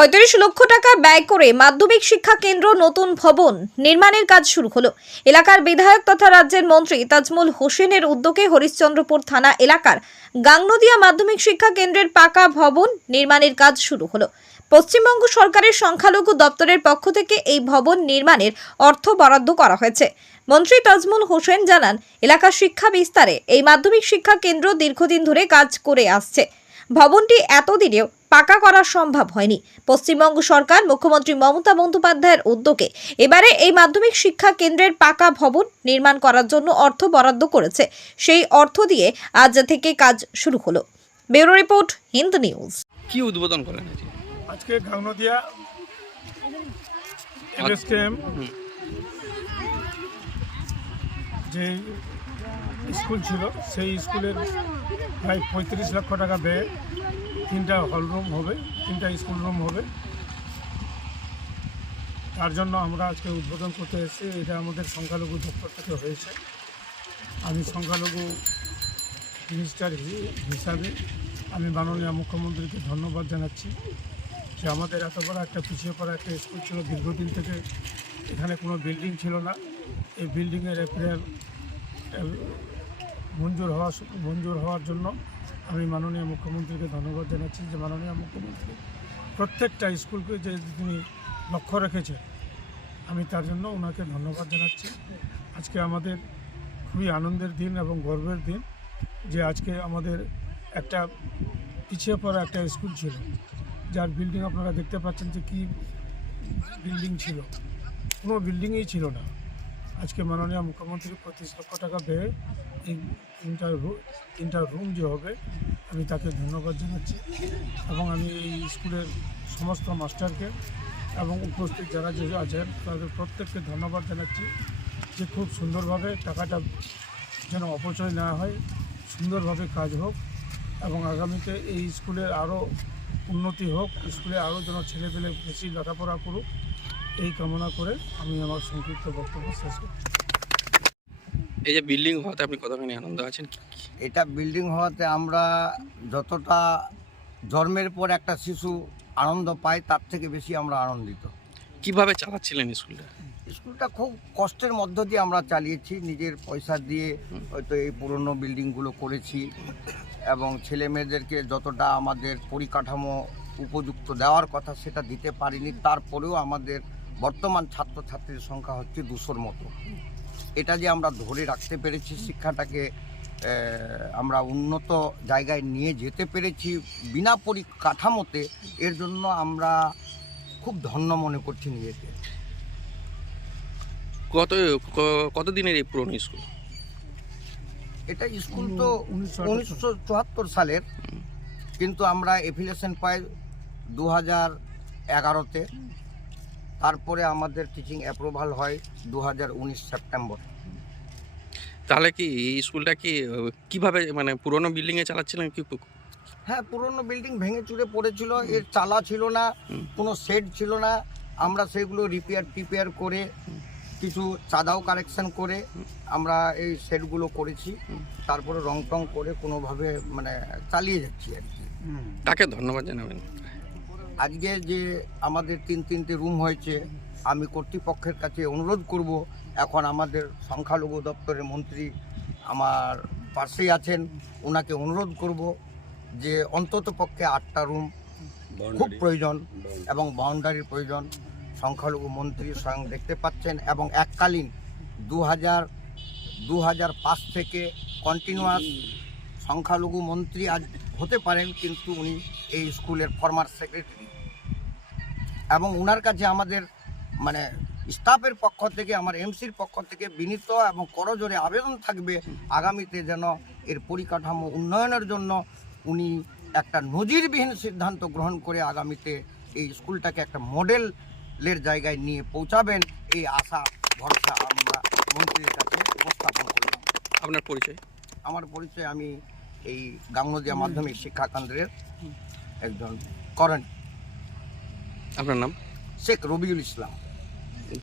৩৫ লক্ষ টাকা ব্যয় করে মাধ্যমিক শিক্ষা কেন্দ্র নতুন ভবন নির্মাণের কাজ শুরু হলো। এলাকার বিধায়ক তথা রাজ্যের মন্ত্রী তাজমুল হোসেনের উদ্যোগে হরিশ্চন্দ্রপুর থানা এলাকার গাংনদিয়া মাধ্যমিক শিক্ষা কেন্দ্রের পাকা ভবন নির্মাণের কাজ শুরু হলো। পশ্চিমবঙ্গ সরকারের সংখ্যালঘু দপ্তরের পক্ষ থেকে এই ভবন নির্মাণের অর্থ বরাদ্দ করা হয়েছে। মন্ত্রী তাজমুল হোসেন জানান, এলাকার শিক্ষা বিস্তারে এই মাধ্যমিক শিক্ষা কেন্দ্র দীর্ঘদিন ধরে কাজ করে আসছে। ভবনটি এতদিনেও পাকা করা সম্ভব হয়নি। পশ্চিমবঙ্গ সরকার মুখ্যমন্ত্রী মমতা বন্দ্যোপাধ্যায়ের উদ্যোগে এবারে এই মাধ্যমিক শিক্ষা কেন্দ্রের পাকা ভবন নির্মাণ করার জন্য অর্থ বরাদ্দ করেছে। সেই অর্থ দিয়ে আজ থেকে কাজ শুরু হলো। Bureau report, Hind news. কি উদ্বোধন করেন আজকে গাংনদিয়া এমএসকেএম যে স্কুল ছিল সেই স্কুলের প্রায় ৩৫ লক্ষ টাকা ব্যয়ে 3টা হল রুম হবে, 3টা স্কুল রুম হবে। তার জন্য আমরা আজকে উদ্বোধন করতে এসেছি। এটা আমাদের সংখ্যালঘু দপ্তর থেকে হয়েছে। আমি সংখ্যালঘু মিনিস্টার হিসাবে আমি মাননীয় মুখ্যমন্ত্রীকে ধন্যবাদ জানাচ্ছি যে আমাদের এত বড় একটা পিছিয়ে পড়া একটা স্কুল ছিল, দীর্ঘদিন থেকে এখানে কোনো বিল্ডিং ছিল না। এই বিল্ডিংয়ের এপ্রিল মঞ্জুর হওয়ার জন্য আমি মাননীয় মুখ্যমন্ত্রীকে ধন্যবাদ জানাচ্ছি যে মাননীয় মুখ্যমন্ত্রী প্রত্যেকটা স্কুলকে যে তিনি লক্ষ্য রেখেছে, আমি তার জন্য ওনাকে ধন্যবাদ জানাচ্ছি। আজকে আমাদের খুবই আনন্দের দিন এবং গর্বের দিন যে আজকে আমাদের একটা পিছিয়ে পড়া একটা স্কুল ছিল, যার বিল্ডিং আপনারা দেখতে পাচ্ছেন যে কী বিল্ডিং ছিল, কোনো বিল্ডিংই ছিল না। আজকে মাননীয় মুখ্যমন্ত্রী 25 লক্ষ টাকা ব্যয়ে এই তিনটা রুম যে হবে, আমি তাকে ধন্যবাদ জানাচ্ছি এবং আমি এই স্কুলের সমস্ত মাস্টারকে এবং উপস্থিত যারা যে আছেন তাদের প্রত্যেককে ধন্যবাদ জানাচ্ছি যে খুব সুন্দরভাবে টাকাটা যেন অপচয় না হয়, সুন্দরভাবে কাজ হোক এবং আগামীতে এই স্কুলের আরও উন্নতি হোক, স্কুলে আরও যেন ছেলেপেলে বেশি লেখাপড়া করুক, এই কামনা করে আমি আমার সংক্ষিপ্ত বক্তব্য শেষ করছি। এই যে বিল্ডিং হওয়াতে আপনি কতখানি আনন্দ আছেন? এটা বিল্ডিং হওয়াতে আমরা যতটা জন্মের পর একটা শিশু আনন্দ পায় তার থেকে বেশি আমরা আনন্দিত। কিভাবে চালাচ্ছিলেন স্কুলটা? স্কুলটা খুব কষ্টের মধ্য দিয়ে আমরা চালিয়েছি, নিজের পয়সা দিয়ে হয়তো এই পুরনো বিল্ডিংগুলো করেছি এবং ছেলে মেয়েদেরকে যতটা আমাদের পরিকাঠামো উপযুক্ত দেওয়ার কথা সেটা দিতে পারিনি। তারপরেও আমাদের বর্তমান ছাত্রছাত্রীর সংখ্যা হচ্ছে 200-র মতো। এটা যে আমরা ধরে রাখতে পেরেছি, শিক্ষাটাকে আমরা উন্নত জায়গায় নিয়ে যেতে পেরেছি বিনা পরিকাঠামোতে, এর জন্য আমরা খুব ধন্য মনে করছি নিজেকে। কতদিনের এই পুরনো স্কুল? এটা স্কুল তো 1974 সালের, কিন্তু আমরা এফিলিয়েশন পাই 2011-তে। তারপরে আমাদের টিচিং অ্যাপ্রুভাল হয় 2019 সেপ্টেম্বর। তাহলে কি এই স্কুলটা কিভাবে মানে পুরনো বিল্ডিংয়ে চালাচ্ছিলেন কি? হ্যাঁ, পুরনো বিল্ডিং ভেঙে চুরে পড়েছিল, এর চালা ছিল না, কোনো শেড ছিল না। আমরা সেগুলো রিপেয়ার করে কিছু চাঁদাও কালেকশন করে আমরা এই শেডগুলো করেছি। তারপরে রং টং করে কোনোভাবে মানে চালিয়ে যাচ্ছি আর কি। তাকে ধন্যবাদ জানাবেন। আজকে যে আমাদের 3টে রুম হয়েছে, আমি কর্তৃপক্ষের কাছে অনুরোধ করব, এখন আমাদের সংখ্যালঘু দপ্তরের মন্ত্রী আমার পাশেই আছেন, ওনাকে অনুরোধ করব যে অন্তত পক্ষে 8টা রুম খুব প্রয়োজন এবং বাউন্ডারির প্রয়োজন। সংখ্যালঘু মন্ত্রী স্বয়ং দেখতে পাচ্ছেন এবং এককালীন 2005 থেকে কন্টিনিউয়াস সংখ্যালঘু মন্ত্রী আজ হতে পারেন, কিন্তু উনি এই স্কুলের ফর্মার সেক্রেটারি এবং ওনার কাছে আমাদের মানে স্টাফের পক্ষ থেকে, আমার এমসির পক্ষ থেকে বিনীত এবং করজোরে আবেদন থাকবে আগামীতে যেন এর পরিকাঠামো উন্নয়নের জন্য উনি একটা নজিরবিহীন সিদ্ধান্ত গ্রহণ করে আগামীতে এই স্কুলটাকে একটা মডেলের জায়গায় নিয়ে পৌঁছাবেন, এই আশা ভরসা আমরা মন্ত্রীর কাছে উপস্থাপন করলাম। আপনার পরিচয়? আমার পরিচয়, আমি এই গাংনদিয়া মাধ্যমিক শিক্ষা কেন্দ্রের একজন কর্মী। আপনার নাম? শেখ রবিউল ইসলাম।